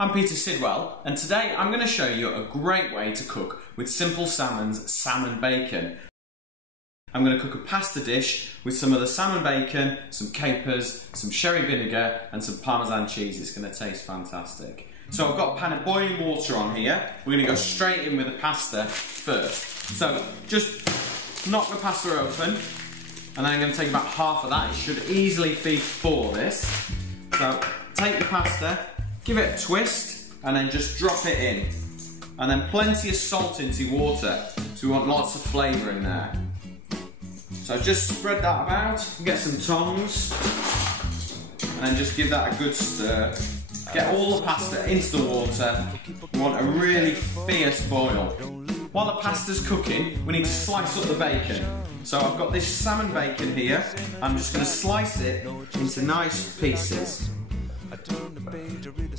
I'm Peter Sidwell, and today I'm going to show you a great way to cook with Simple Salmon's salmon bacon. I'm going to cook a pasta dish with some of the salmon bacon, some capers, some sherry vinegar and some Parmesan cheese. It's going to taste fantastic. So I've got a pan of boiling water on here. We're going to go straight in with the pasta first. So just knock the pasta open, and then I'm going to take about half of that. It should easily feed 4 this. So take the pasta, give it a twist, and then just drop it in. And then plenty of salt into water, so we want lots of flavour in there. So just spread that about, get some tongs, and then just give that a good stir. Get all the pasta into the water. We want a really fierce boil. While the pasta's cooking, we need to slice up the bacon. So I've got this salmon bacon here. I'm just going to slice it into nice pieces.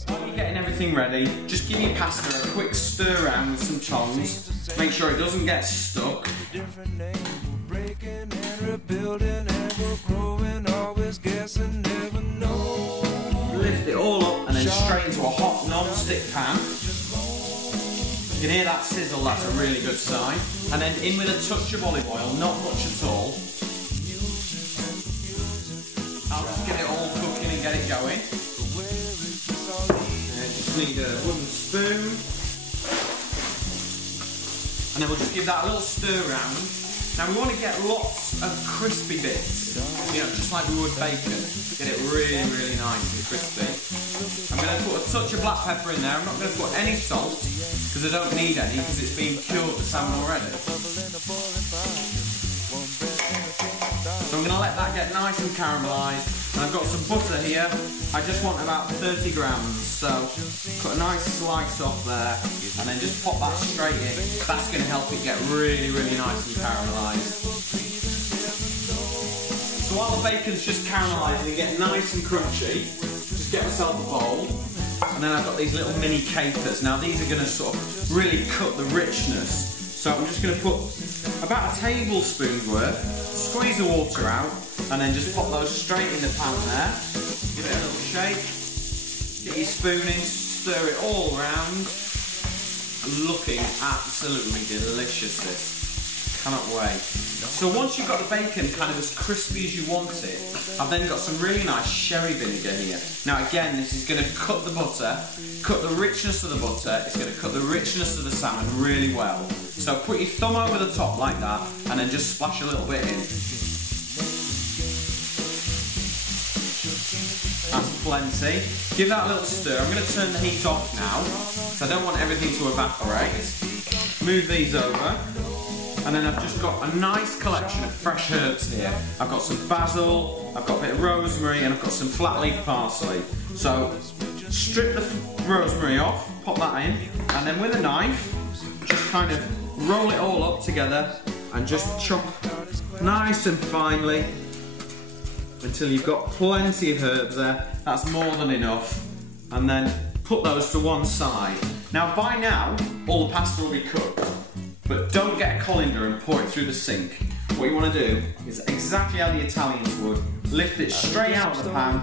While you're getting everything ready, just give your pasta a quick stir around with some tongs. Make sure it doesn't get stuck. Lift it all up and then straight into a hot non-stick pan. You can hear that sizzle, that's a really good sign. And then in with a touch of olive oil, not much at all. I'll just get it all cooking and get it going. And just need a wooden spoon. And then we'll just give that a little stir round. Now we want to get lots of crispy bits, you know, just like we would bacon. Get it really, really nice and crispy. I'm going to put a touch of black pepper in there. I'm not going to put any salt, because I don't need any, because it's been cured, the salmon already. So I'm going to let that get nice and caramelised. And I've got some butter here. I just want about 30 grams. So put a nice slice off there, and then just pop that straight in. That's going to help it get really, really nice and caramelised. So while the bacon's just caramelising and getting nice and crunchy, just get myself a bowl. And then I've got these little mini capers. Now these are going to sort of really cut the richness. So I'm just going to put about a tablespoon's worth, squeeze the water out, and then just pop those straight in the pan there. Give it a little shake. Get your spoon in, stir it all around. Looking absolutely delicious, this. Cannot wait. So once you've got the bacon kind of as crispy as you want it, I've then got some really nice sherry vinegar here. Now again, this is going to cut the butter, cut the richness of the butter, it's going to cut the richness of the salmon really well. So put your thumb over the top like that, and then just splash a little bit in. That's plenty. Give that a little stir. I'm going to turn the heat off now, so I don't want everything to evaporate. Move these over. And then I've just got a nice collection of fresh herbs here. I've got some basil, I've got a bit of rosemary, and I've got some flat leaf parsley. So strip the rosemary off, pop that in, and then with a knife, just kind of roll it all up together and just chop nice and finely until you've got plenty of herbs there. That's more than enough. And then put those to one side. Now by now, all the pasta will be cooked. But don't get a colander and pour it through the sink. What you want to do is exactly how the Italians would. Lift it straight out of the pan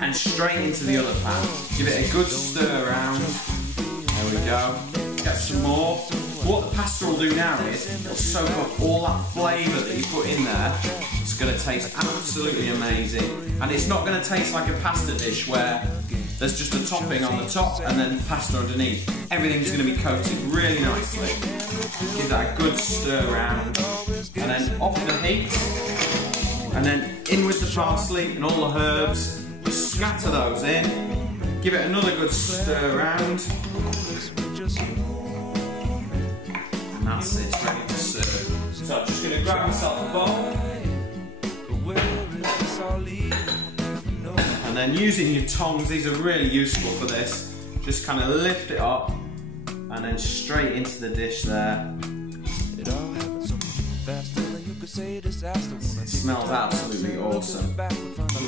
and straight into the other pan. Give it a good stir around. There we go. Get some more. What the pasta will do now is it'll soak up all that flavour that you put in there. It's going to taste absolutely amazing. And it's not going to taste like a pasta dish where there's just a topping on the top and then pasta underneath. Everything's going to be coated really nicely. Give that a good stir around, and then off the heat, and then in with the parsley and all the herbs. Just scatter those in. Give it another good stir around, and that's it. It's ready to serve. So I'm just going to grab myself a bowl. And then using your tongs, these are really useful for this. Just kind of lift it up and then straight into the dish there. It smells absolutely awesome.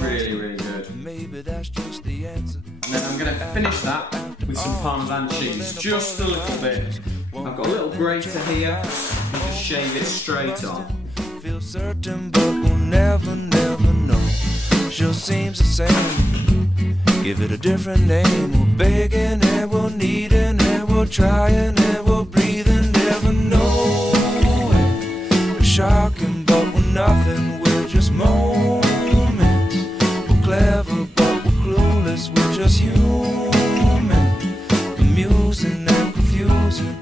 Really, really good. And then I'm going to finish that with some Parmesan cheese, just a little bit. I've got a little grater here, you just shave it straight on. Feel certain, but we'll never know. Sure seems the same. Give it a different name. We're begging and we're needing and we're trying and we're breathing, never knowing. We're shocking but we're nothing, we're just moments. We're clever but we're clueless, we're just human. Amusing and confusing.